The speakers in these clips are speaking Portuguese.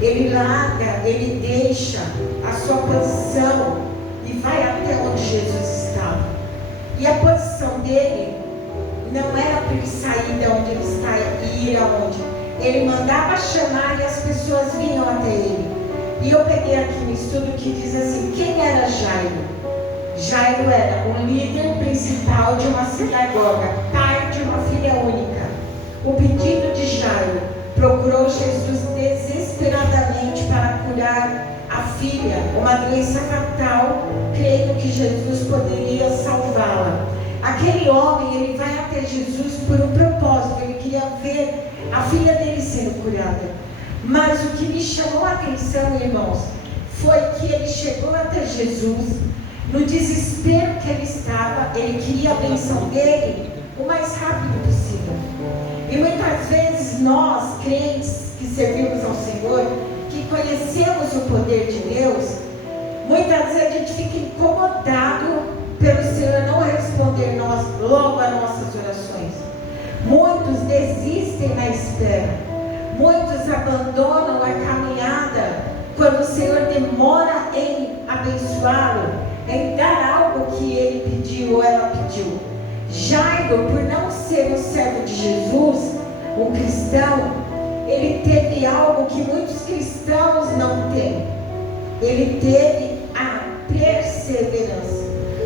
Ele larga, ele deixa a sua posição e vai até onde Jesus estava. E a posição dele não era para ele sair de onde ele está e ir aonde. Ele mandava chamar e as pessoas vinham até ele. E eu peguei aqui um estudo que diz assim: quem era Jairo? Jairo era o líder principal de uma sinagoga, pai de uma filha única. O pedido de Jairo procurou Jesus desesperadamente para curar a filha, uma doença fatal, crendo que Jesus poderia salvá-la. Aquele homem, ele vai até Jesus por um propósito, ele queria ver a filha dele sendo curada. Mas o que me chamou a atenção, irmãos, foi que ele chegou até Jesus, no desespero que ele estava, ele queria a bênção dele o mais rápido possível. E muitas vezes nós, crentes que servimos ao Senhor, que conhecemos o poder de Deus, muitas vezes a gente fica incomodado pelo Senhor não responder logo as nossas orações. Muitos desistem na espera. Muitos abandonam a caminhada quando o Senhor demora em abençoá-lo, em dar algo que ele pediu ou ela pediu. Jairo, por não ser um servo de Jesus, um cristão, ele teve algo que muitos cristãos não têm. Ele teve a perseverança.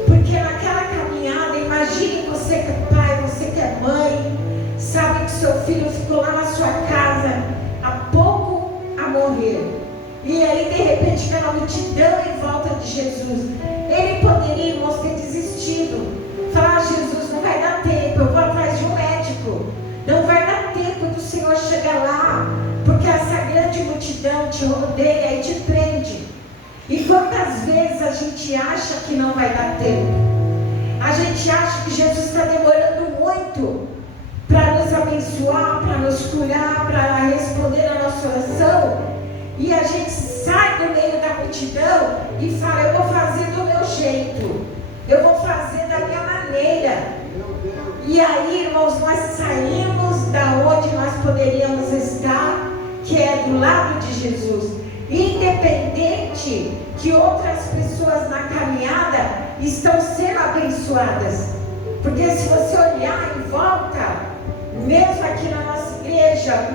Porque naquela caminhada, imagine você que é pai, você que é mãe, sabe que seu filho ficou lá na sua casa há pouco a morrer. E aí de repente aquela multidão em volta de Jesus. Ele poderia, irmãos, ter desistido. Falar: Jesus, não vai dar tempo, eu vou atrás de um médico. Não vai dar tempo do Senhor chegar lá, porque essa grande multidão te rodeia e te prende. E quantas vezes a gente acha que não vai dar tempo? A gente acha que Jesus está demorando muito para nos abençoar, para nos curar, para responder a nossa oração. E a gente sai do meio da multidão e fala: eu vou fazer do meu jeito, eu vou fazer da minha maneira. E aí, irmãos, nós saímos da onde nós poderíamos estar, que é do lado de Jesus. Independente que outras pessoas na caminhada estão sendo abençoadas. Porque se você olhar em volta, mesmo aqui na nossa igreja,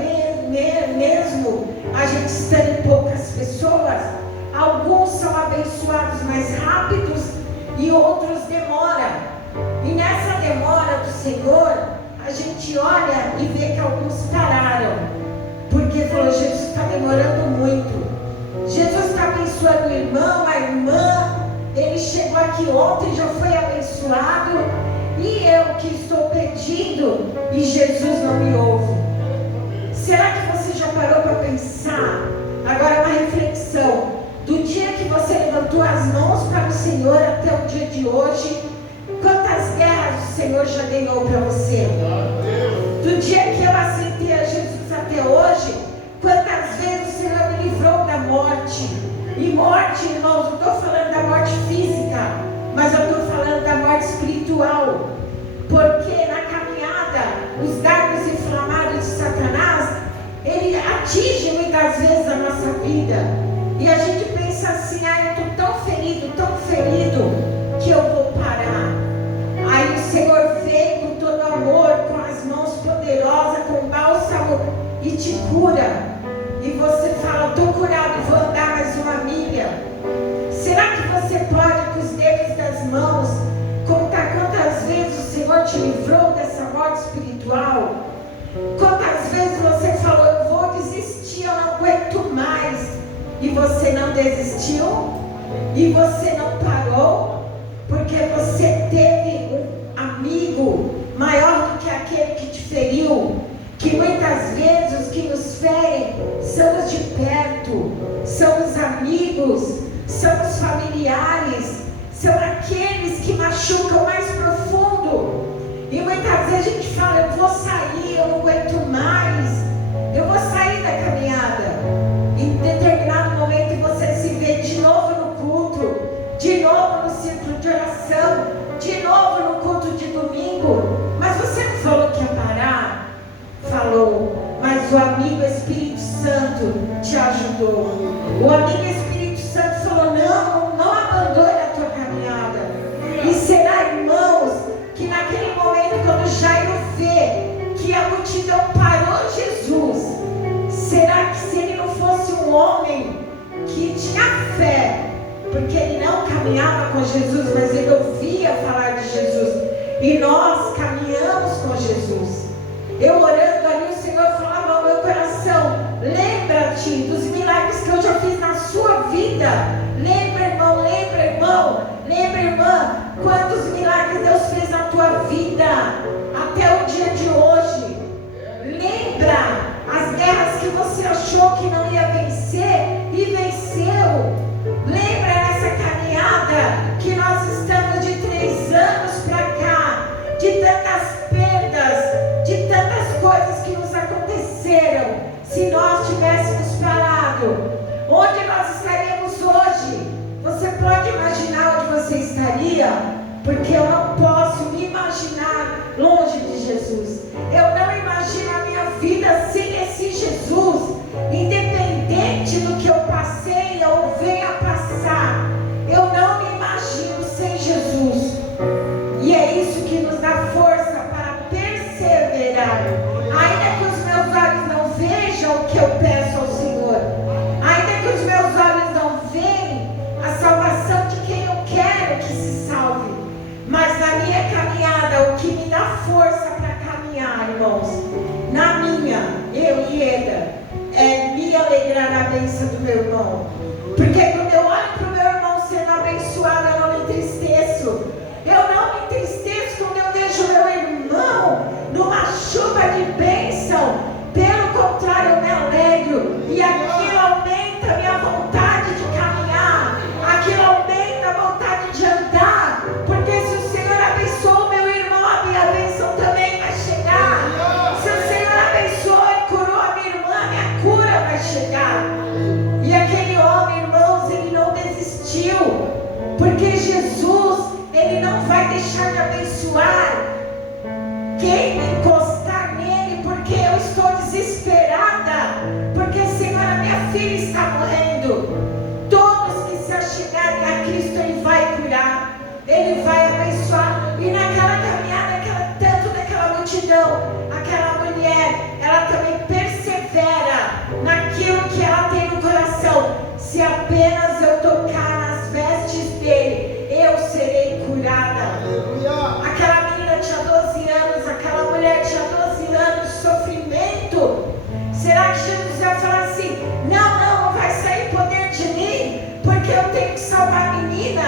mesmo a gente estando em poucas pessoas, alguns são abençoados mais rápidos e outros demoram. E nessa demora do Senhor, a gente olha e vê que alguns pararam, porque falou: Jesus está demorando muito. Jesus está abençoando o irmão, a irmã. Ele chegou aqui ontem, já foi abençoado, e eu que estou pedindo e Jesus não me ouve. Será que você já parou para pensar? Agora uma reflexão. Do dia que você levantou as mãos para o Senhor até o dia de hoje, quantas guerras o Senhor já ganhou para você? Do dia que eu aceitei a Jesus até hoje, quantas vezes o Senhor me livrou da morte? E morte, irmãos, não estou falando da morte física, mas eu estou falando da morte espiritual. Porque na caminhada, os dardos inflamados de Satanás, ele atinge muitas vezes a nossa vida. E a gente pensa assim: eu estou tão ferido, que eu vou parar. Aí o Senhor vem com todo amor, com as mãos poderosas, com bálsamo, e te cura. E você fala: estou curado, vou andar mais uma milha. Será que você pode, com os dedos das mãos, contar quantas vezes o Senhor te livrou dessa morte espiritual? Quantas vezes você falou: eu vou desistir, eu não aguento mais, e você não desistiu? E você não parou? Porque você teve um amigo maior do que aquele que te feriu. Que muitas vezes os que nos ferem são os de perto, são os amigos, são os familiares, são aqueles que machucam mais profundo. E muitas vezes a gente fala: eu vou sair, eu não aguento mais, eu vou sair da caminhada. Em determinado momento você se vê de novo no culto, de novo no círculo de oração, de novo no culto de domingo. Mas você não falou que ia parar? Falou, mas o amigo Espírito Santo te ajudou. O amigo Espírito Santo falou: não abandone a tua caminhada. E será, irmãos, que naquele momento, quando Jairo vê que a multidão parou Jesus, será que se ele não fosse um homem que tinha fé, porque ele não caminhava com Jesus, mas ele ouvia falar de Jesus, e nós caminhamos com Jesus. Eu orando ali, o Senhor falava ao meu coração: lembra-te dos milagres que eu já fiz na sua vida. Lembra, irmão, lembra, irmão, lembra, irmã, quantos milagres Deus fez na tua vida até o dia de hoje. Lembra as guerras que você achou que não ia vencer e venceu. Lembra nessa caminhada que nós estamos de 3 anos para cá, de tantas perdas, de tantas coisas que nos aconteceram. Se nós tivéssemos parado, onde nós estaríamos hoje? Você pode imaginar onde você estaria? Porque eu não posso me imaginar longe de Jesus. Eu não imagino a minha vida sem esse Jesus. Independente do que eu passei ou venha passar, eu não me imagino sem Jesus. E é isso que nos dá força para perseverar. Ainda que os meus olhos não vejam o que eu peço ao Senhor, ainda que os meus olhos não veem a salvação de quem eu quero que se salve, mas na minha caminhada, o que me dá força para caminhar, irmãos, na minha, eu e Eda, é me alegrar na bênção do meu irmão. Porque quando eu olho para o meu irmão sendo abençoado, eu não me entristeço. Eu não me entristeço quando eu vejo meu irmão numa chuva de bênção. Pelo contrário, eu me alegro. E aquilo aumenta a minha vontade de caminhar. Aquilo aumenta a vontade de andar. Porque se o Senhor abençoou meu irmão, a minha bênção também vai chegar. Se o Senhor abençoou e curou a minha irmã, a minha cura vai chegar. E aquele homem, irmãos, ele não desistiu. Porque Jesus, ele não vai deixar de abençoar quem encostar nele, porque eu estou desesperada, porque Senhor, a minha filha está morrendo. Todos que se achegarem a Cristo, ele vai curar, ele vai abençoar. E naquela caminhada, tanto daquela multidão, aquela mulher, ela também persevera naquilo que ela tem no coração. Se apenas eu tocar nas vestes dele, eu serei curada. Aquela menina tinha 12 anos, aquela mulher tinha 12 anos de sofrimento. Será que Jesus ia falar assim: não vai sair poder de mim, porque eu tenho que salvar a menina?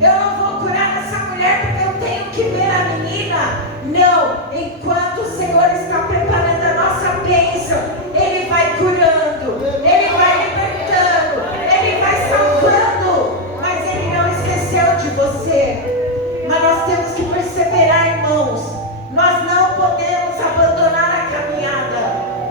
Eu não vou curar essa mulher porque eu tenho que ver a menina. Não, enquanto o Senhor está preparando a nossa bênção, ele vai curando, ele vai libertando, ele vai salvando. Mas ele não esqueceu de você. Mas nós temos que perseverar, irmãos. Nós não podemos abandonar a caminhada,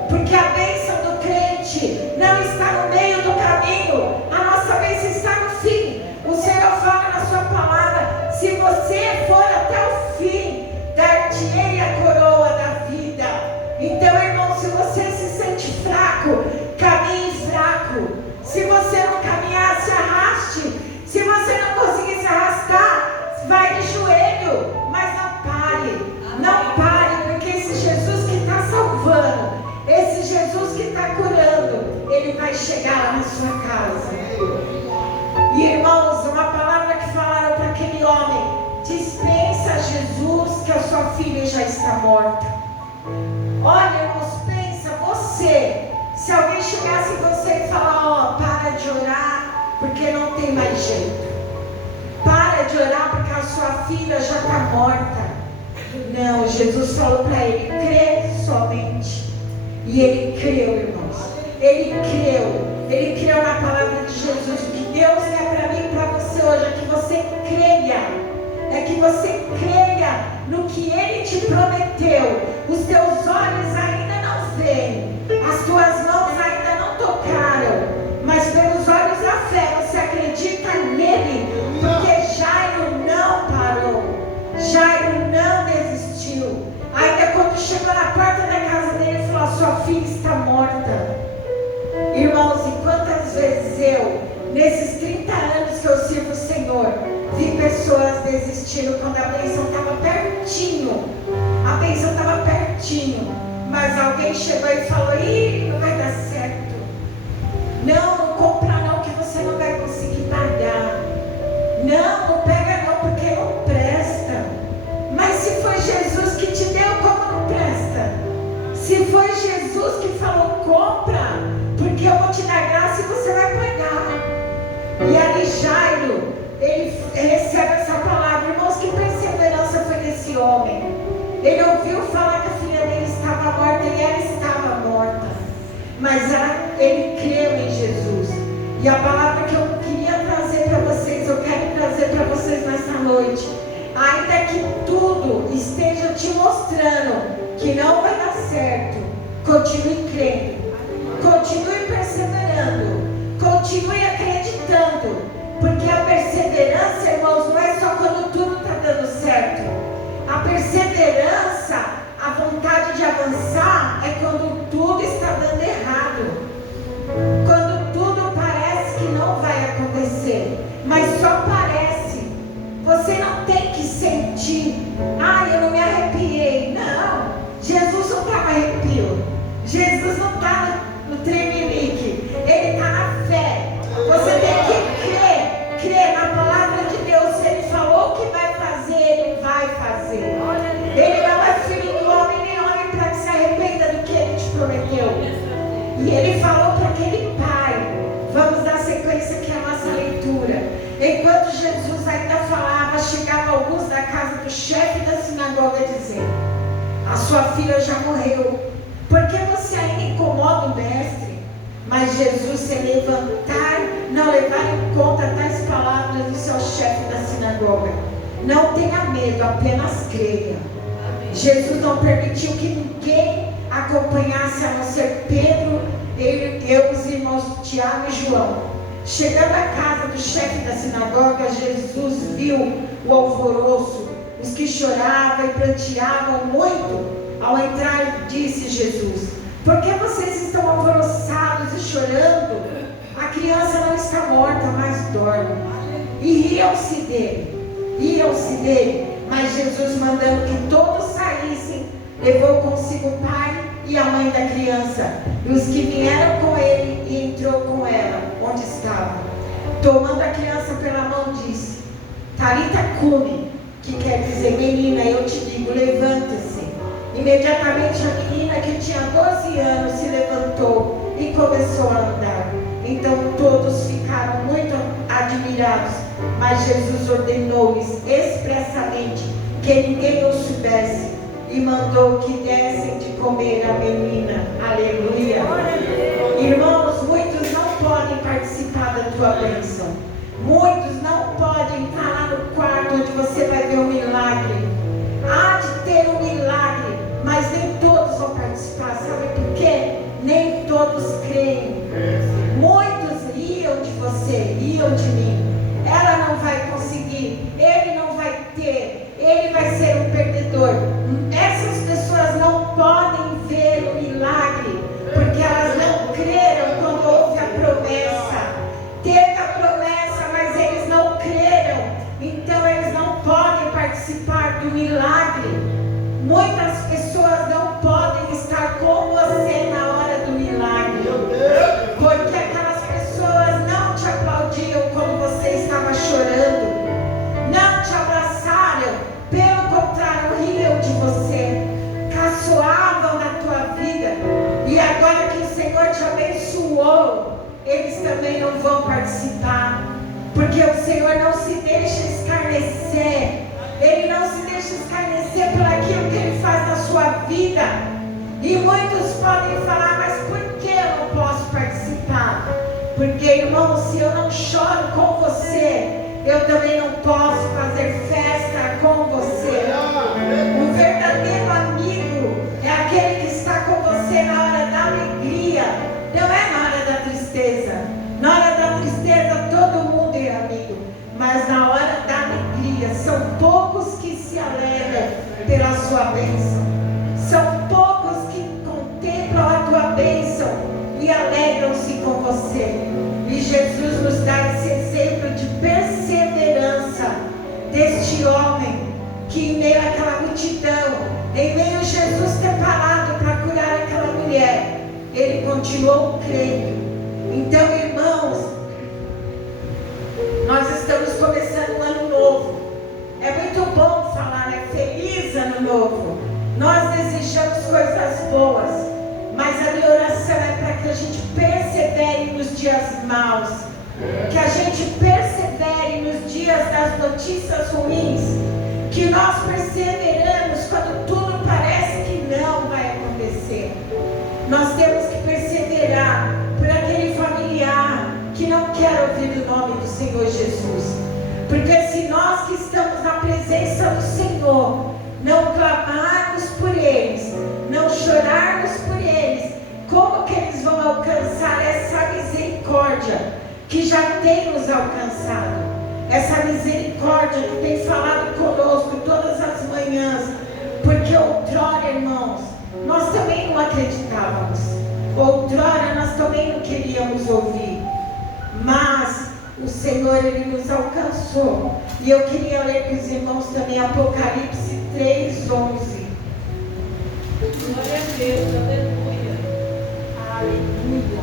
porque a bênção do crente não está no meio do caminho, a nossa bênção está no fim. O Senhor fala na sua palavra: se você for até o fim, dar-te-ei a coroa da vida. Então, irmão, se você se sente fraco, caminhe fraco. Se você não caminhar, se arraste. Se você não conseguir se arrastar, vai de joelho, mas não pare. Não pare, porque esse Jesus que está salvando, esse Jesus que está curando, ele vai chegar lá na sua casa. E, irmãos, uma palavra que falaram para aquele homem: dispensa Jesus, que a sua filha já está morta. Olha, irmãos, pensa, você, se alguém chegasse em você e falar: para de orar, porque não tem mais jeito. Para de orar, porque a sua filha já está morta. Não, Jesus falou para ele: crê somente. E ele creu, irmãos. Ele creu na palavra de Jesus. O que Deus quer para mim e para você hoje é que você creia. É que você creia no que Ele te prometeu. Os teus olhos ainda não veem, as tuas mãos ainda não tocaram, mas pelos olhos da fé você acredita nele, porque Jairo não parou, Jairo não desistiu. Ainda quando chegou na porta da casa dele, ele falou: sua filha está morta. Irmãos, Nesses 30 anos que eu sirvo o Senhor, vi pessoas desistindo quando a bênção estava pertinho. A bênção estava pertinho. Mas alguém chegou e falou: ih, não vai dar certo. Não compra não, que você não vai conseguir pagar. Não pega não, porque não presta. Mas se foi Jesus que te deu, como não presta? Se foi Jesus que falou: compra, porque eu vou te dar graça e você vai pagar. E ali Jairo, ele recebe essa palavra. Irmãos, que perseverança foi desse homem. Ele ouviu falar que a filha dele estava morta e ela estava morta. Mas ele creu em Jesus. E a palavra que eu queria trazer para vocês, eu quero trazer para vocês nessa noite. Ainda que tudo esteja te mostrando que não vai dar certo, continue crendo. Continue perseverando. Continue acreditando. Porque a perseverança, irmãos, não é só quando tudo está dando certo. A perseverança, a vontade de avançar, é quando tudo está dando errado. Quando tudo parece que não vai acontecer. Mas só parece. Você não tem que sentir: eu não me arrepiei. Não. Jesus não está no arrepio. Jesus não está no tremelique. Ele está na fé. Você tem que crer na palavra de Deus. Se Ele falou que vai fazer, Ele vai fazer. Ele não é filho do homem, nem homem para que se arrependa do que Ele te prometeu. E Ele falou para aquele pai. Vamos dar sequência aqui à nossa leitura. Enquanto Jesus ainda falava, chegavam alguns da casa do chefe da sinagoga dizendo: a sua filha já morreu. Por que você ainda incomoda o mestre? Mas Jesus se levantar, não levar em conta tais palavras do seu chefe da sinagoga. Não tenha medo, apenas creia. Jesus não permitiu que ninguém acompanhasse, a não ser Pedro, eu, os irmãos Tiago e João. Chegando à casa do chefe da sinagoga, Jesus viu o alvoroço, os que choravam e pranteavam muito. Ao entrar, disse Jesus: por que vocês estão alvoroçados e chorando? A criança não está morta, mas dorme. E riam-se dele. Mas Jesus, mandando que todos saíssem, levou consigo o pai e a mãe da criança, e os que vieram com ele, e entrou com ela onde estava. Tomando a criança pela mão, disse: Talita cumi, que quer dizer: menina, eu te digo, levanta-se. Imediatamente a menina, que tinha 12 anos, se levantou e começou a andar. Então todos ficaram muito admirados, mas Jesus ordenou-lhes expressamente que ninguém o soubesse e mandou que dessem de comer a menina. Aleluia. Irmãos, muitos não podem participar da tua bênção. Muitos não podem estar lá no quarto onde você vai ver um milagre. Há de ter um milagre, mas nem todos vão participar. Sabe por quê? Nem todos creem. Muitos riam de você, riam de mim. Ela não vai conseguir, ele não vai ter, ele vai ser um perdedor. Essas pessoas não podem ver o milagre, porque elas não creram quando houve a promessa. Teve a promessa, mas eles não creram. Então eles não podem participar do milagre. Muitas pessoas não podem estar com você na hora do milagre, porque aquelas pessoas não te aplaudiam quando você estava chorando, não te abraçaram, pelo contrário, riam de você, caçoavam da tua vida. E agora que o Senhor te abençoou, eles também não vão participar, porque o Senhor não se deixa escarnecer. Ele não se deixa escarnecer por aquilo que Ele faz na sua vida. E muitos podem falar: mas por que eu não posso participar? Porque, irmão, se eu não choro com você, eu também não posso fazer festa com você. Um verdadeiro amigo é aquele que está com você na hora da alegria, não é na hora da tristeza. Na hora da tristeza todo mundo é amigo, mas na hora da alegria são poucos que se alegram pela sua bênção. São poucos que contemplam a tua bênção e alegram-se com você. E Jesus nos dá dias maus, que a gente persevere nos dias das notícias ruins, que nós perseveramos quando tudo parece que não vai acontecer. Nós temos que perseverar por aquele familiar que não quer ouvir o nome do Senhor Jesus. Porque se nós que estamos na presença do Senhor não clamarmos por eles, não chorarmos por eles, como que eles vão alcançar essa misericórdia que já tem nos alcançado? Essa misericórdia que tem falado conosco todas as manhãs. Porque outrora, irmãos, nós também não acreditávamos. Outrora nós também não queríamos ouvir. Mas o Senhor, Ele nos alcançou. E eu queria ler com os irmãos também Apocalipse 3:11. Glória a Deus, aleluia. Aleluia.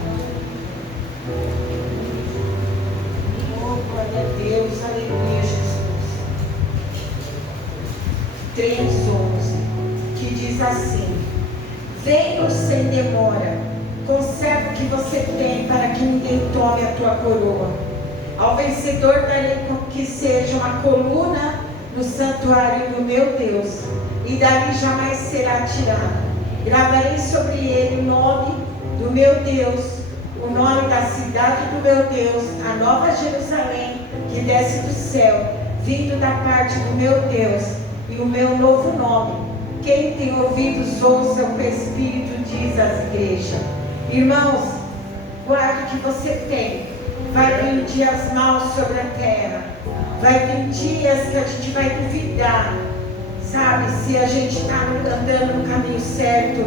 Oh, glória a Deus, aleluia, Jesus. 3:11, que diz assim: venho sem demora, conserva o que você tem, para que ninguém tome a tua coroa. Ao vencedor darei que seja uma coluna no santuário do meu Deus, e dali jamais será tirado. Gravarei sobre ele o nome do meu Deus, o nome da cidade do meu Deus, a nova Jerusalém, que desce do céu, vindo da parte do meu Deus, e o meu novo nome. Quem tem ouvidos, ouça o que o Espírito diz às igrejas. Irmãos, guarde o que você tem. Vai vir dias maus sobre a terra. Vai vir dias que a gente vai duvidar, sabe, se a gente está andando no caminho certo.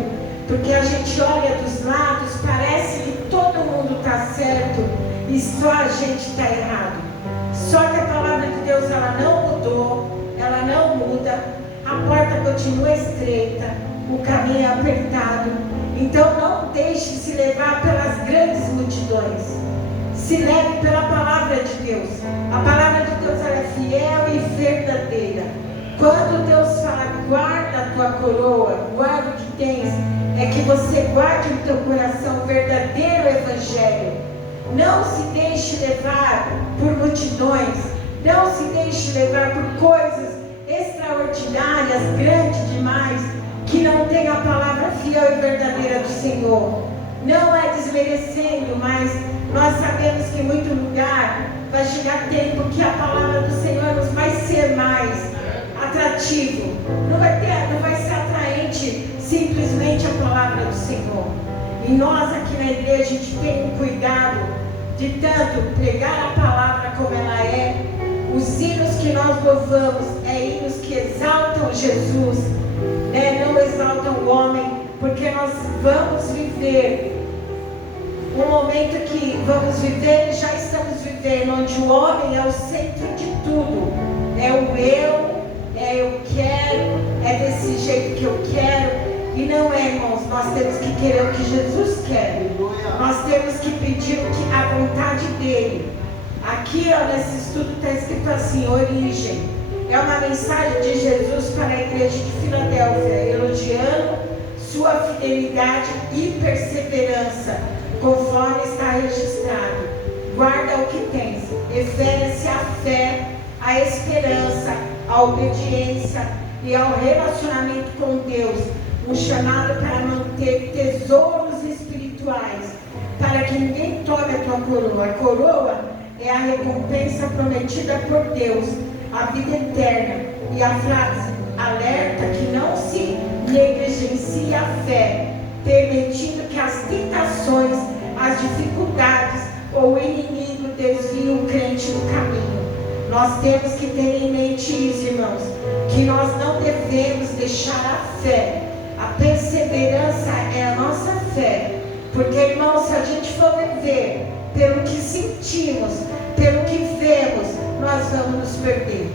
Porque a gente olha dos lados, parece que todo mundo está certo e só a gente está errado. Só que a palavra de Deus, ela não mudou, ela não muda. A porta continua estreita, o caminho é apertado. Então não deixe se levar pelas grandes multidões. Se leve pela palavra de Deus. A palavra de Deus, ela é fiel e verdadeira. Quando Deus fala, guarda a tua coroa, guarda o que tens, é que você guarde no teu coração o verdadeiro evangelho. Não se deixe levar por multidões. Não se deixe levar por coisas extraordinárias, grandes demais, que não tem a palavra fiel e verdadeira do Senhor. Não é desmerecendo, mas nós sabemos que em muito lugar vai chegar tempo que a palavra do Senhor nos vai ser mais atrativo. Não vai ser atraente simplesmente a palavra do Senhor. E nós aqui na igreja, a gente tem um cuidado de tanto pregar a palavra como ela é. Os hinos que nós louvamos é hinos que exaltam Jesus, né? Não exaltam o homem, porque nós vamos viver um momento que vamos viver e já estamos vivendo, onde o homem é o centro de tudo. É o eu quero, é desse jeito que eu quero. E não é, irmãos, nós temos que querer o que Jesus quer. Nós temos que pedir a vontade dele. Aqui, ó, nesse estudo está escrito assim, origem. É uma mensagem de Jesus para a igreja de Filadélfia, elogiando sua fidelidade e perseverança, conforme está registrado. Guarda o que tens, refere-se à fé, à esperança, à obediência e ao relacionamento com Deus, um chamado para manter tesouros espirituais, para que ninguém tome a tua coroa. A coroa é a recompensa prometida por Deus, a vida eterna. E a frase alerta que não se negligencie a fé, permitindo que as tentações, as dificuldades ou o inimigo desviem o crente do caminho. Nós temos que ter em mente isso, irmãos, que nós não devemos deixar a fé. A perseverança é a nossa fé. Porque, irmãos, se a gente for viver pelo que sentimos, pelo que vemos, nós vamos nos perder.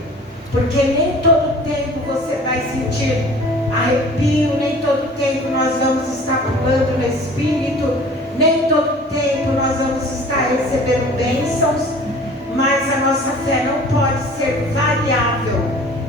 Porque nem todo tempo você vai sentir arrepio, nem todo tempo nós vamos estar pulando no Espírito, nem todo tempo nós vamos estar recebendo bênçãos, mas a nossa fé não pode ser variável.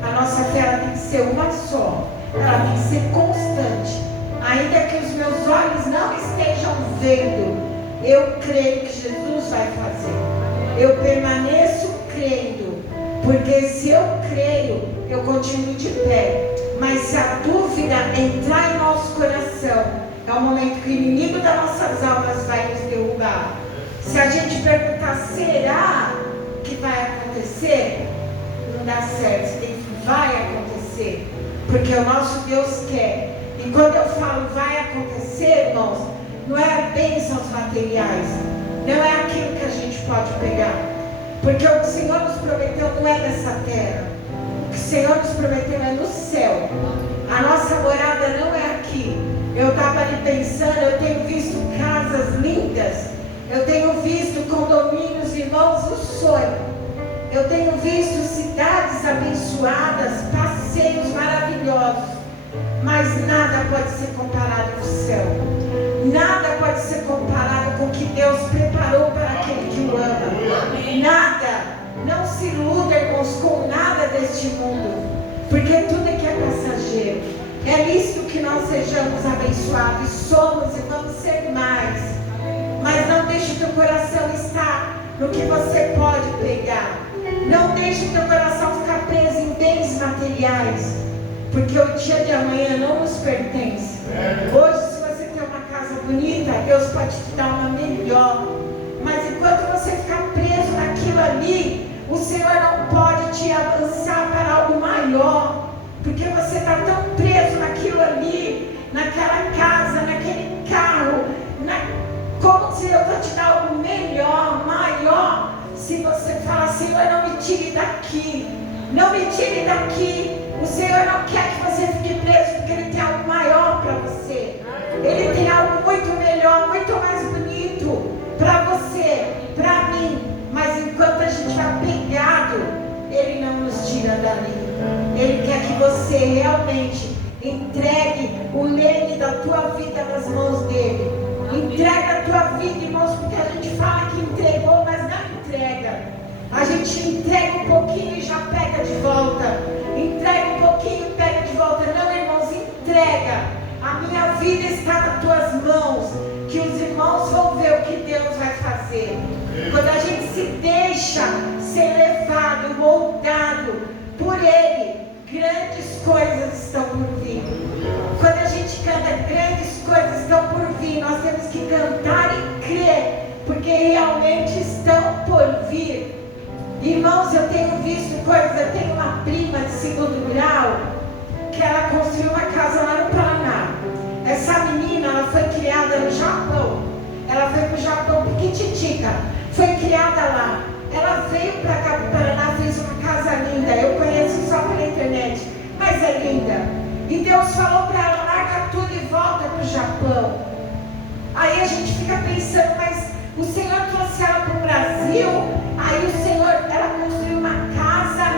A nossa fé, ela tem que ser uma só, ela tem que ser constante. Ainda que os meus olhos não estejam vendo, Eu creio que Jesus vai fazer. Eu permaneço crendo. Porque se eu creio, eu continuo de pé. Mas se a dúvida entrar em nosso coração, é o momento que o inimigo das nossas almas vai nos derrubar. Se a gente perguntar, será que vai acontecer? Não dá certo. Você tem que vai acontecer. Porque o nosso Deus quer. E quando eu falo vai acontecer, irmãos, não é bênçãos materiais. Não é aquilo que a gente pode pegar. Porque o que o Senhor nos prometeu não é nessa terra. O que o Senhor nos prometeu é no céu. A nossa morada não é aqui. Eu estava ali pensando, eu tenho visto casas lindas. Eu tenho visto condomínios, irmãos, do sonho. Eu tenho visto cidades abençoadas, passeios maravilhosos. Mas nada pode ser comparado ao céu. Nada pode ser comparado com o que Deus preparou para aquele que o ama. Nada. Não se iluda, irmãos, com nada deste mundo. Porque tudo aqui é passageiro. É nisto que nós sejamos abençoados. Somos e vamos ser mais. Mas não deixe o teu coração estar no que você pode pegar. Não deixe o teu coração ficar preso em bens materiais. Porque o dia de amanhã não nos pertence. Hoje, se você tem uma casa bonita, Deus pode te dar uma melhor. Mas enquanto você ficar preso naquilo ali, o Senhor não pode te avançar para algo maior. Porque você está tão preso naquilo ali, naquela casa, naquele carro. Como se eu vou te dar algo melhor, maior. Se você falar, Senhor, não me tire daqui. Não me tire daqui. O Senhor não quer que você fique preso, porque Ele tem algo maior para você. Ele tem algo muito melhor, muito mais bonito para você, para mim. Mas enquanto a gente está pegado, Ele não nos tira dali. Ele quer que você realmente entregue o leme da tua vida nas mãos dEle. Entrega a tua vida, irmãos, porque a gente fala que entregou, mas não entrega. A gente entrega um pouquinho e já pega de volta. Entrega um pouquinho e pega de volta. Não, irmãos, entrega. A minha vida está nas tuas mãos. Que os irmãos vão ver o que Deus vai fazer. Quando a gente se deixa ser levado, moldado por Ele, grandes coisas estão por vir. Quando a gente canta, grandes coisas estão por vir. Nós temos que cantar e crer, porque realmente estão por vir. Irmãos, eu tenho visto coisas. Eu tenho uma prima de segundo grau que ela construiu uma casa lá no Paraná. Essa menina, ela foi criada no Japão. Ela foi para o Japão piquititica. Foi criada lá. Ela veio para cá para o Paraná, fez uma casa linda. Eu conheço só pela internet, mas é linda. E Deus falou para ela, larga tudo e volta para o Japão. Aí a gente fica pensando, mas o Senhor trouxe ela para o Brasil. Aí o Senhor, ela construiu uma casa,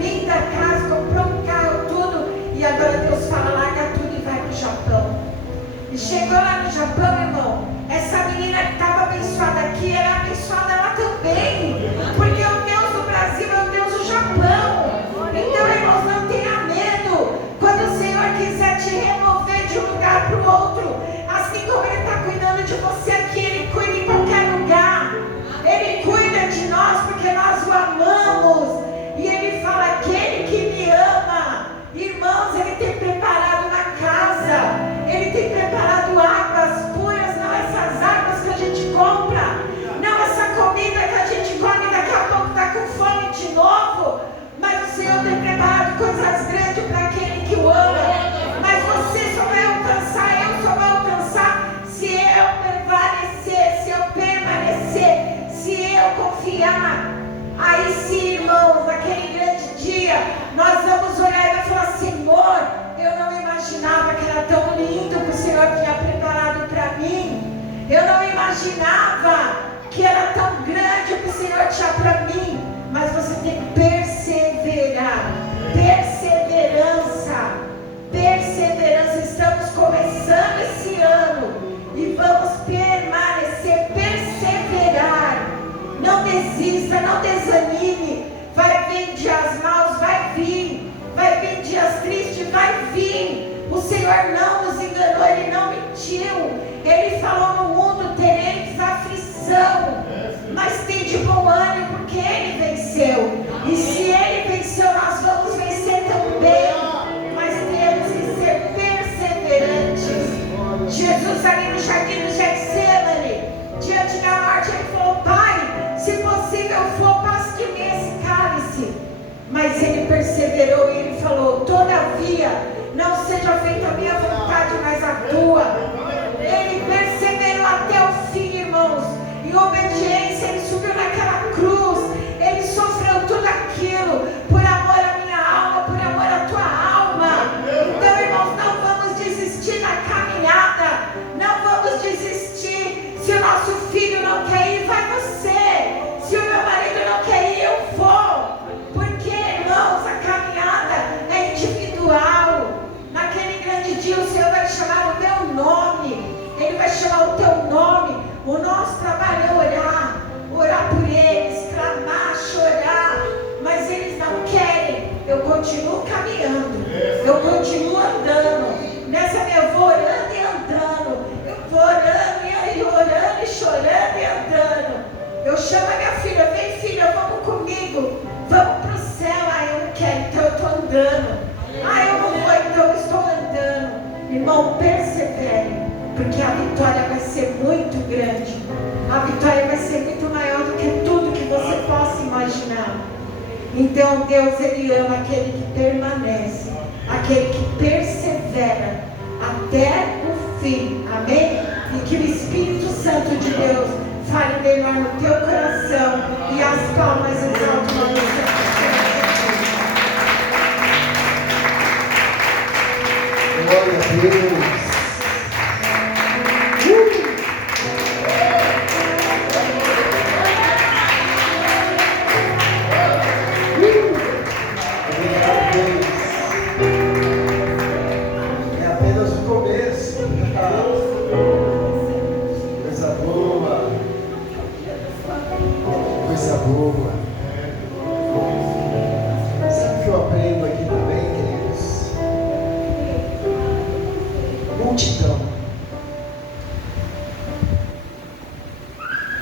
linda casa, comprou um carro, tudo. E agora Deus fala, larga tudo e vai para o Japão. E chegou lá no Japão, irmão, essa menina que estava abençoada aqui, era abençoada lá também. Porque o Deus do Brasil é o Deus do Japão. Então, irmãos, não tenha medo. Quando o Senhor quiser te remover de um lugar para o outro, assim como Ele está cuidando de você aqui, Ele cuida em qualquer lugar. Ele cuida de nós porque nós o amamos. E Ele fala, aquele que me ama, irmãos, Ele tem preparado na casa. Ele tem preparado águas puras, não essas águas que a gente compra. Não essa comida que a gente come e daqui a pouco está com fome de novo. Mas o Senhor tem preparado coisas grandes para aquele que o ama. Mas você só vai alcançar, eu só vou alcançar se eu prevalecer, se eu permanecer, se eu confiar. Aí sim, irmãos, naquele grande dia, nós vamos olhar e falar, Senhor, eu não imaginava que era tão lindo que o Senhor tinha preparado para mim. Eu não imaginava que era tão grande o que o Senhor tinha para mim. Mas você tem que perseverar. Perseverança. Perseverança. Estamos começando esse ano e vamos permanecer, perseverar. Não desista, não desanime. Vai vir dias maus, vai vir. Vai vir dias tristes, vai vir. O Senhor não nos enganou, Ele não mentiu. Ele falou, no mundo tereis aflições. ele perseverou e ele falou: todavia, não seja feita a minha vontade, mas a tua. Ele perseverou até o fim, irmãos. Em obediência, ele subiu naquela cruz. Ele sofreu tudo aquilo por amor à minha alma, por amor à tua alma. Então, irmãos, não vamos desistir na caminhada. Não vamos desistir. Se o nosso filho não quer ir, vai você. Se o meu marido não quer ir, eu vou. Porque, irmãos, a caminhada é individual. Naquele grande dia o Senhor vai chamar o meu nome. Ele vai chamar o teu nome. O nosso trabalho é orar. Orar por eles, clamar, chorar. Mas eles não querem. Eu continuo caminhando. Eu continuo andando. Nessa minha eu vou orando e andando. Eu vou orando e chorando e andando. Eu chamo a minha filha: vem filha, vamos comigo. Vamos para o céu. Ah, eu não quero, então eu estou andando. Ah, eu não vou, então eu estou andando. Irmão, persevere. Porque a vitória vai ser muito grande. A vitória vai ser muito maior do que tudo que você possa imaginar. Então Deus, Ele ama aquele que permanece, aquele que persevera até o fim. Amém? E que o Espírito Santo de Deus fale melhor no teu coração. E as palmas exaltam a você. Glória a Deus. É apenas o começo. Coisa boa. Coisa boa. Sabe o que eu aprendo aqui também, queridos? Multidão.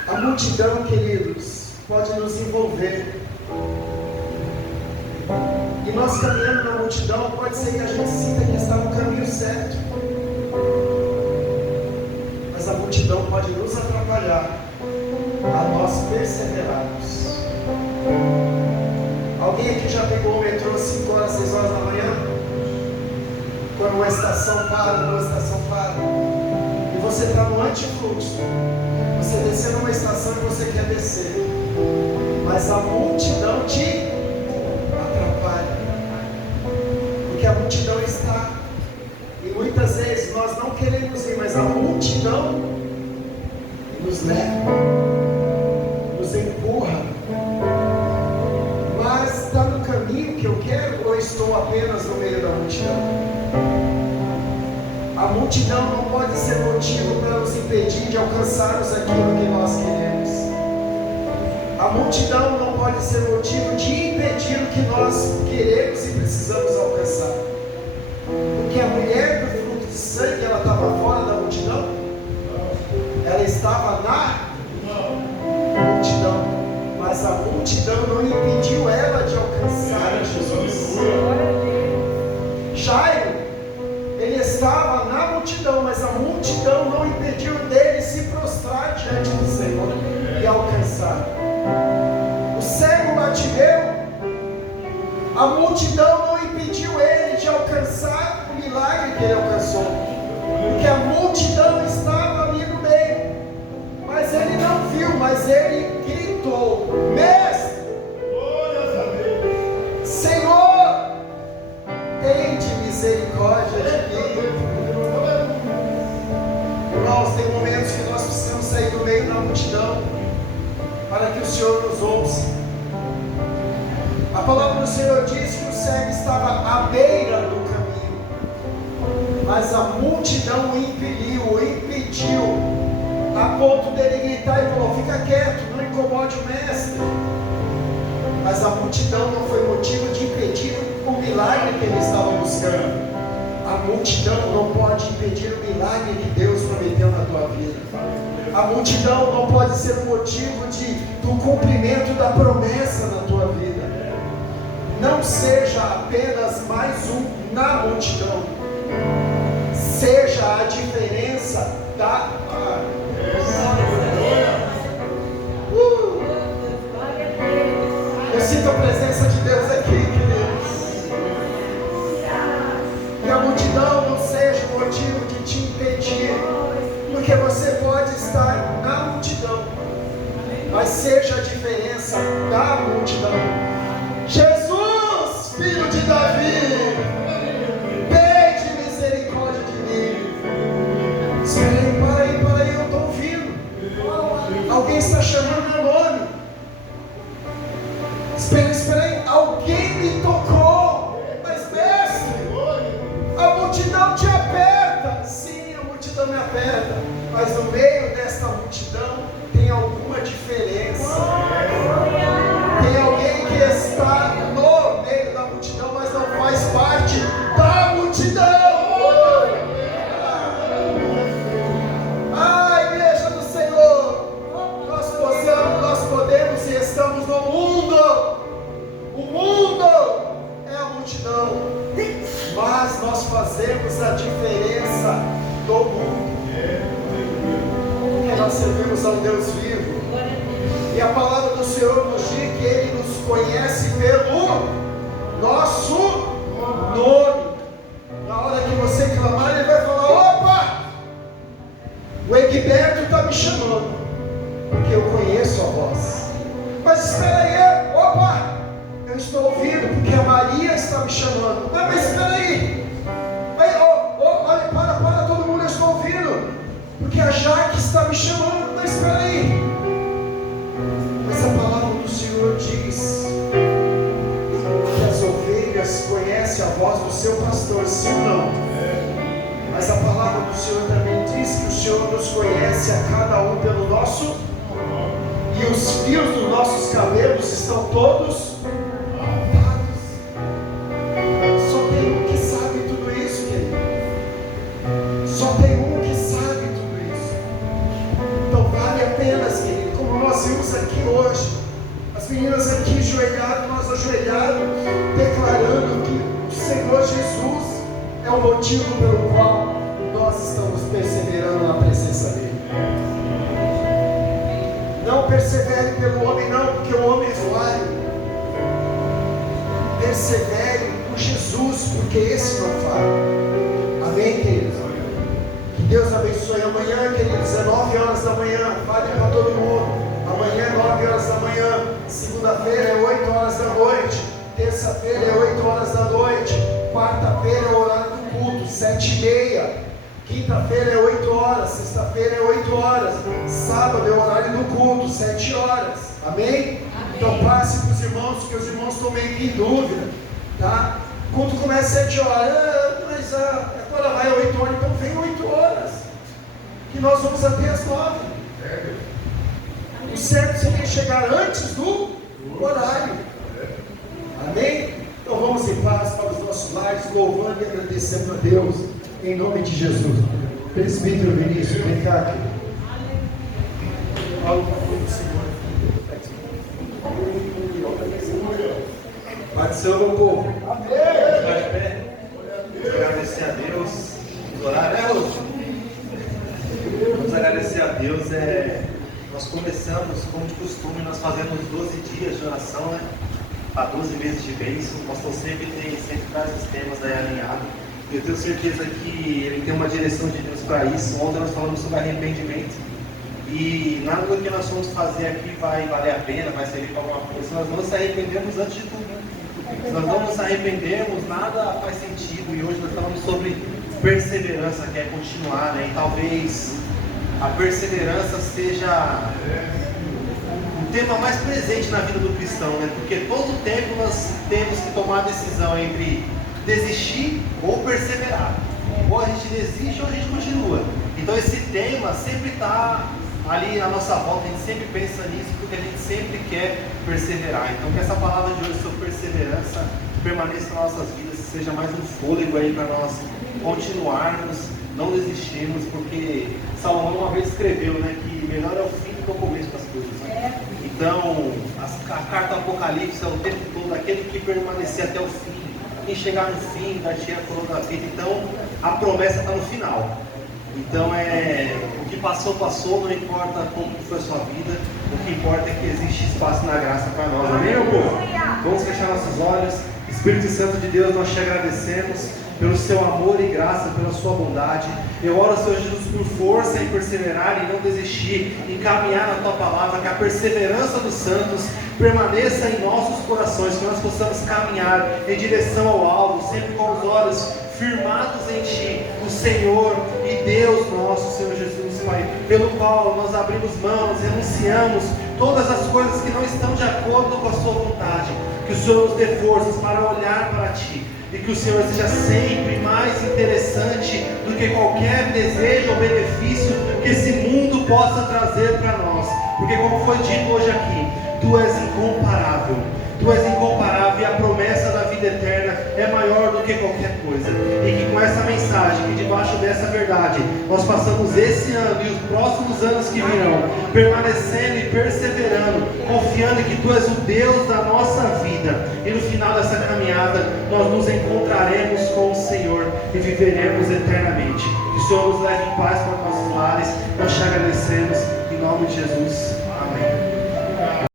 A multidão, queridos, pode nos envolver. E nós caminhando na multidão, pode ser que a gente sinta que está no caminho certo. Mas a multidão pode nos atrapalhar a nós perseverarmos. Alguém aqui já pegou o metrô 5 horas, 6 horas da manhã? Quando uma estação para, e você está no antifluxo. Você desceu numa estação e você quer descer, mas a multidão te atrapalha, porque a multidão está, e muitas vezes nós não queremos ir, mas a multidão nos leva, nos empurra. Mas está no caminho que eu quero, ou estou apenas no meio da multidão? A multidão não pode ser motivo para nos impedir de alcançarmos aquilo que nós queremos. A multidão não pode ser motivo de impedir o que nós queremos e precisamos alcançar. Porque a mulher do fruto de sangue, ela estava fora da multidão? Ela estava na multidão. Mas a multidão não impediu ela de alcançar Jesus. Jairo, ele estava na multidão, mas a multidão não impediu dele se prostrar diante do Senhor e alcançar. O cego Bartimeu, a multidão não impediu ele de alcançar o milagre que ele alcançou, porque a multidão estava ali no meio, mas ele não viu, mas ele gritou: Mestre, Senhor, tende misericórdia de mim. Irmãos, tem momentos que nós precisamos sair do meio da multidão para que o Senhor nos ouça. A palavra do Senhor diz que o cego estava à beira do caminho, mas a multidão o impediu, a ponto dele gritar e falou: fica quieto, não incomode o mestre. Mas a multidão não foi motivo de impedir o milagre que ele estava buscando. A multidão não pode impedir o milagre que Deus prometeu na tua vida. A multidão não pode ser o motivo do cumprimento da promessa na tua vida. Não seja apenas mais um na multidão. Seja a diferença da... Eu sinto a presença de Deus aqui, querido. seja a diferença da multidão. Jesus, filho de Davi, pede misericórdia de mim. Espera aí, eu estou ouvindo. Alguém está chamando meu nome. Espera aí, alguém me tocou. Mas mestre, a multidão te aperta. Sim, a multidão me aperta. Mas no meio desta multidão tem alguma diferença. Tem alguém que está no meio da multidão, mas não faz parte da multidão. Ah, igreja do Senhor, nós podemos e estamos no mundo. O mundo é a multidão, mas nós fazemos a diferença do mundo. Porque nós servimos a um Deus vivo. E a palavra do Senhor nos diz que Ele nos conhece pelo nosso nome. Na hora que você clamar, Ele vai falar: opa, o Egberto está me chamando, porque eu conheço a voz. Mas espera aí, opa, eu estou ouvindo, porque a Maria está me chamando. Mas espera aí, olha, para todo mundo, eu estou ouvindo, porque a Jaque está me chamando. Mas espera aí. Mas a palavra do Senhor diz que as ovelhas conhecem a voz do seu pastor, sim ou não? Mas a palavra do Senhor também diz que o Senhor nos conhece a cada um pelo nosso, e os fios dos nossos cabelos estão todos contados. Só tem um que sabe tudo isso, querido. Só tem um que sabe tudo isso. Então vale a pena, querido, como nós vimos aqui hoje, as meninas aqui ajoelhadas, nós ajoelhados, declarando que o Senhor Jesus é o motivo pelo qual nós estamos perseverando na presença dEle. Não persevere pelo homem, não, porque o homem é falho. Persevere por Jesus, porque esse não falha. Amém, queridos? Que Deus abençoe. Amanhã, queridos, 19 horas da manhã, fale para todo mundo. Amanhã, 9 horas da manhã. Segunda-feira é 8 horas da noite. Terça-feira é 8 horas da noite. Quarta-feira é o horário do culto, 7h30. Quinta-feira é 8 horas. Sexta-feira é 8 horas. Sábado é o horário do culto, 7 horas. Amém? Então passe para os irmãos, que os irmãos estão meio que em dúvida. Tá? O culto começa às 7 horas. Mas agora vai 8 horas, então vem 8 horas. Que nós vamos até às 9. O certo seria chegar antes do horário. Amém? Então vamos em paz para os nossos lares, louvando e agradecendo a Deus, em nome de Jesus. Presbítero Vinícius, vem cá aqui. Fala o nome do Senhor. Pai do Senhor, meu povo. Amém. Agradecer a Deus. Vamos orar, né, Lúcio? Vamos agradecer a Deus. Nós começamos, como de costume, nós fazemos 12 dias de oração, né? Há 12 meses de bênção. O pastor sempre traz os temas aí alinhados. Eu tenho certeza que ele tem uma direção de Deus para isso. Ontem nós falamos sobre arrependimento. E nada do que nós vamos fazer aqui vai valer a pena, vai servir para alguma coisa. Se nós não nos arrependemos antes de tudo, né? Se nós não nos arrependemos, nada faz sentido. E hoje nós falamos sobre perseverança, que é continuar, né? E talvez a perseverança seja o tema mais presente na vida do cristão, né? Porque todo tempo nós temos que tomar a decisão entre desistir ou perseverar. Ou a gente desiste ou a gente continua. Então esse tema sempre está ali à nossa volta, a gente sempre pensa nisso, porque a gente sempre quer perseverar. Então que essa palavra de hoje sobre perseverança permaneça nas nossas vidas, seja mais um fôlego aí para nós continuarmos, não desistirmos, porque Salomão uma vez escreveu, né, que melhor é o fim do que o começo das coisas, né? Então a carta do Apocalipse é o tempo todo aquele que permanecer até o fim. Quem chegar no fim vai tirar a coroa da vida. Então a promessa está no final. Então o que passou, não importa como foi a sua vida. O que importa é que existe espaço na graça para nós. Amém, meu povo? Vamos fechar nossos olhos. Espírito Santo de Deus, nós te agradecemos. pelo seu amor e graça, pela sua bondade. Eu oro, Senhor Jesus, por força em perseverar e não desistir, em caminhar na tua palavra, que a perseverança dos santos permaneça em nossos corações, que nós possamos caminhar em direção ao alvo, sempre com os olhos firmados em Ti, o Senhor e Deus nosso, Senhor Jesus, Pai, pelo qual nós abrimos mãos, renunciamos todas as coisas que não estão de acordo com a Sua vontade. Que o Senhor nos dê forças para olhar para Ti, e que o Senhor seja sempre mais interessante do que qualquer desejo ou benefício que esse mundo possa trazer para nós, porque como foi dito hoje aqui, Tu és incomparável. Tu és incomparável e a promessa da vida eterna é maior do que qualquer coisa. E que com essa mensagem, que debaixo dessa verdade, nós passamos esse ano e os próximos anos que virão, permanecendo e perseverando, confiando em que Tu és o Deus da nossa vida. E no final dessa caminhada, nós nos encontraremos com o Senhor e viveremos eternamente. Que o Senhor nos leve em paz para nossos lares. Nós te agradecemos em nome de Jesus. Amém.